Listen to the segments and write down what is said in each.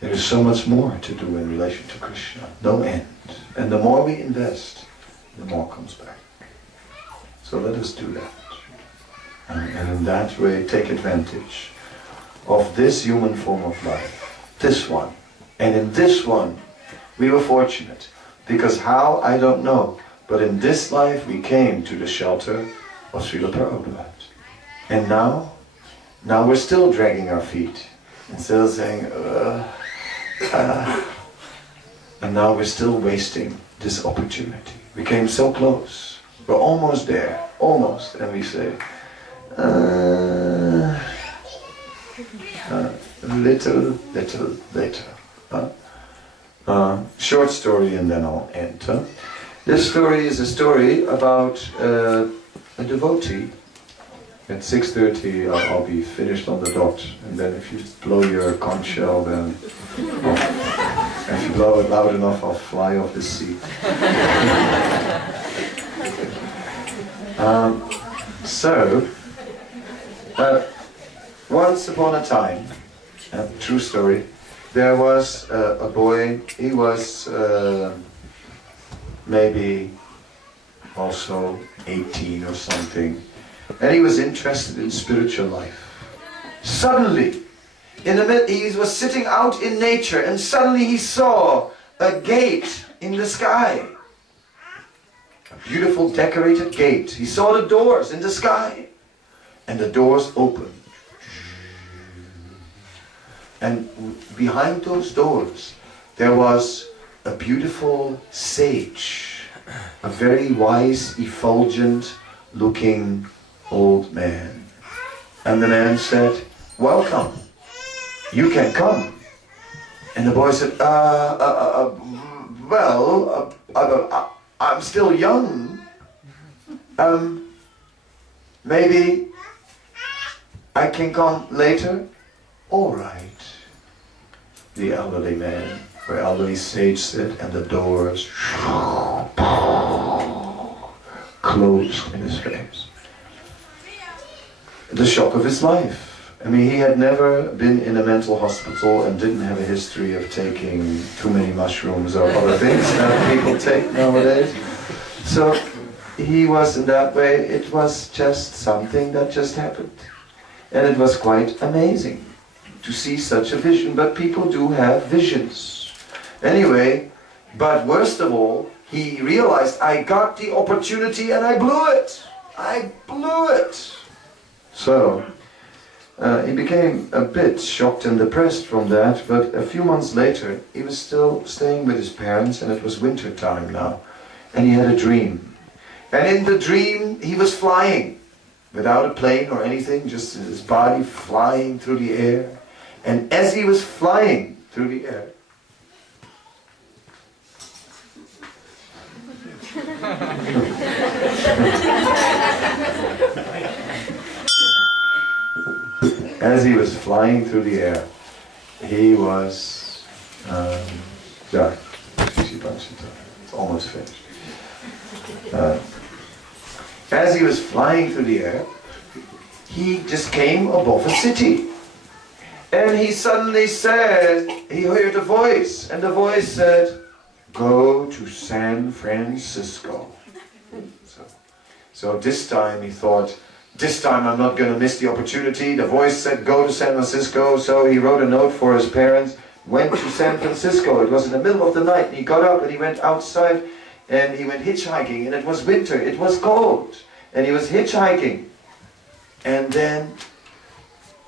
There is so much more to do in relation to Krishna, no end. And the more we invest, the more comes back. So let us do that. And in that way take advantage of this human form of life, this one. And in this one, we were fortunate. Because how, I don't know. But in this life, we came to the shelter of Srila Prabhupada. And now we're still dragging our feet. And still saying, and now we're still wasting this opportunity. We came so close. We're almost there. Almost. And we say, little later. Short story and then I'll end. This story is a story about a devotee. At 6:30 I'll be finished on the dot, and then if you blow your conch shell, then if you blow it loud enough, I'll fly off this seat. Once upon a time, true story, there was a boy. He was maybe also 18 or something, and he was interested in spiritual life. Suddenly, he was sitting out in nature, and suddenly he saw a gate in the sky. A beautiful decorated gate. He saw the doors in the sky, and the doors opened. And behind those doors, there was a beautiful sage, a very wise, effulgent looking old man. And the man said, "Welcome, you can come." And the boy said, well, I'm still young. Maybe I can come later? All right. The elderly man, or elderly sage said, and the doors closed in his face. The shock of his life. I mean, he had never been in a mental hospital and didn't have a history of taking too many mushrooms or other things that people take nowadays. So he was in that way, it was just something that just happened. And it was quite amazing to see such a vision, but people do have visions. Anyway, but worst of all, he realized, I got the opportunity and I blew it. I blew it. So, he became a bit shocked and depressed from that, but a few months later, he was still staying with his parents, and it was winter time now, and he had a dream. And in the dream, he was flying, without a plane or anything, just his body flying through the air. And as he was flying through the air, as he was flying through the air, he was, it's almost finished. As he was flying through the air, he just came above a city. And he suddenly said, he heard a voice, and the voice said, "Go to San Francisco." So this time he thought, this time I'm not going to miss the opportunity. The voice said, "Go to San Francisco." So he wrote a note for his parents, went to San Francisco. It was in the middle of the night, and he got up and he went outside and he went hitchhiking, and it was winter, it was cold, and he was hitchhiking. And then,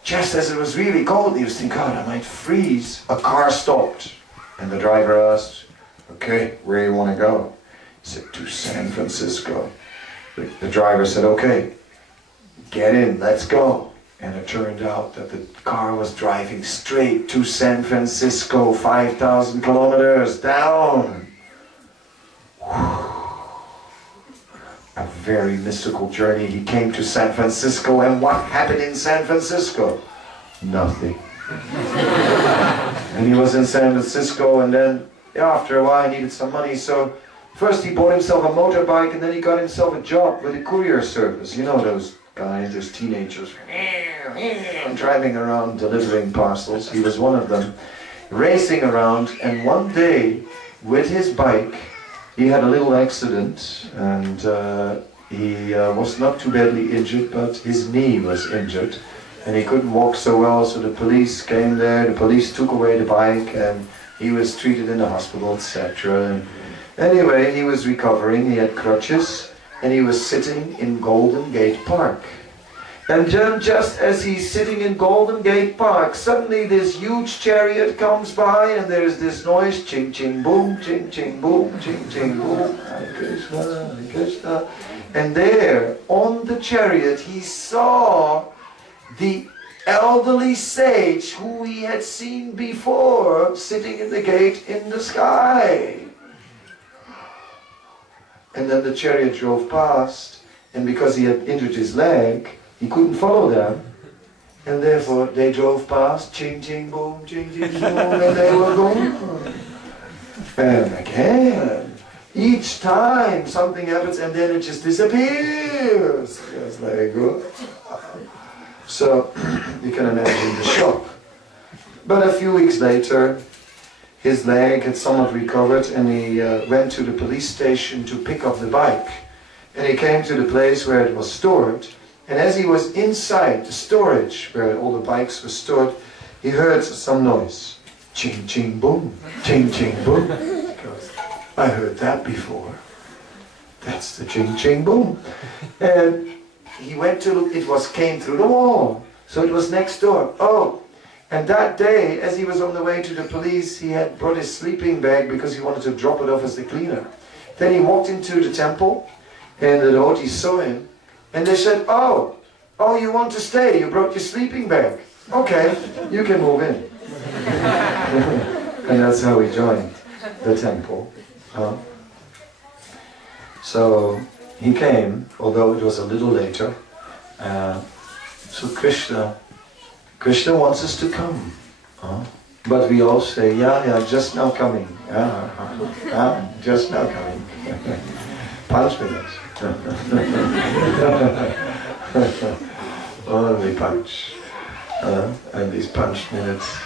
just as it was really cold, he was thinking, God, I might freeze. A car stopped, and the driver asked, "Okay, where do you want to go?" He said, "To San Francisco." The driver said, "Okay, get in, let's go." And it turned out that the car was driving straight to San Francisco, 5,000 kilometers down. A very mystical journey. He came to San Francisco, and what happened in San Francisco? Nothing. And he was in San Francisco, and then after a while he needed some money, so first he bought himself a motorbike, and then he got himself a job with a courier service. You know those guys, those teenagers driving around delivering parcels. He was one of them. racing around, and one day with his bike he had a little accident, and he was not too badly injured, but his knee was injured and he couldn't walk so well, so the police came there, the police took away the bike and he was treated in the hospital, etc. And anyway, he was recovering, he had crutches, and he was sitting in Golden Gate Park. And then just as he's sitting in Golden Gate Park, suddenly this huge chariot comes by and there's this noise, ching ching boom, ching ching boom, ching ching boom, Hare Krishna, Hare Krishna. And there, on the chariot, he saw the elderly sage who he had seen before sitting in the gate in the sky. And then the chariot drove past, and because he had injured his leg, he couldn't follow them, and therefore they drove past, ching ching boom, ching ching boom, and they were gone. And again, each time something happens and then it just disappears. Just like good. So you can imagine the shock. But a few weeks later, his leg had somewhat recovered, and he went to the police station to pick up the bike. And he came to the place where it was stored. And as he was inside the storage where all the bikes were stored, he heard some noise. Ching ching boom, ching ching boom. He goes, I heard that before. That's the ching ching boom. And he went to look, came through the wall. So it was next door. Oh, and that day, as he was on the way to the police, he had brought his sleeping bag because he wanted to drop it off as the cleaner. Then he walked into the temple, and the devotees saw him. And they said, oh, you want to stay? You brought your sleeping bag. Okay, you can move in. And that's how we joined the temple. So he came, although it was a little later. So Krishna wants us to come. But we all say, yeah, just now coming. Just now coming. 5 minutes. Only punch. And these punch minutes,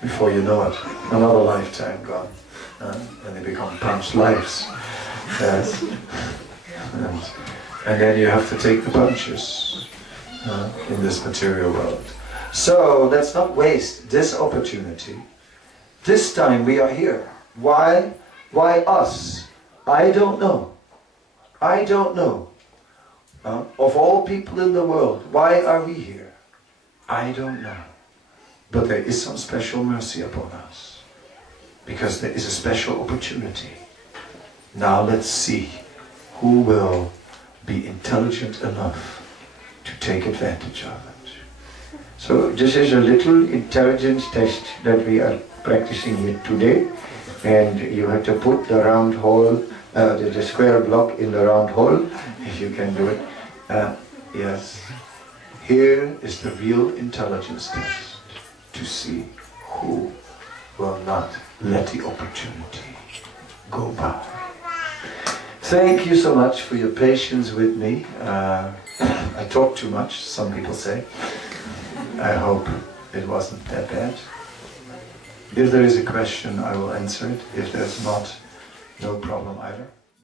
before you know it, another lifetime gone. And they become punch lives. Yes. And then you have to take the punches in this material world. So let's not waste this opportunity. This time we are here. Why? Why us? I don't know. I don't know. Of all people in the world, why are we here? I don't know. But there is some special mercy upon us. Because there is a special opportunity. Now let's see who will be intelligent enough to take advantage of it. So this is a little intelligence test that we are practicing here today. And you have to put the round hole, the square block in the round hole, if you can do it. Yes. Here is the real intelligence test, to see who will not let the opportunity go by. Thank you so much for your patience with me. I talk too much, some people say. I hope it wasn't that bad. If there is a question, I will answer it. If there's not, no problem either.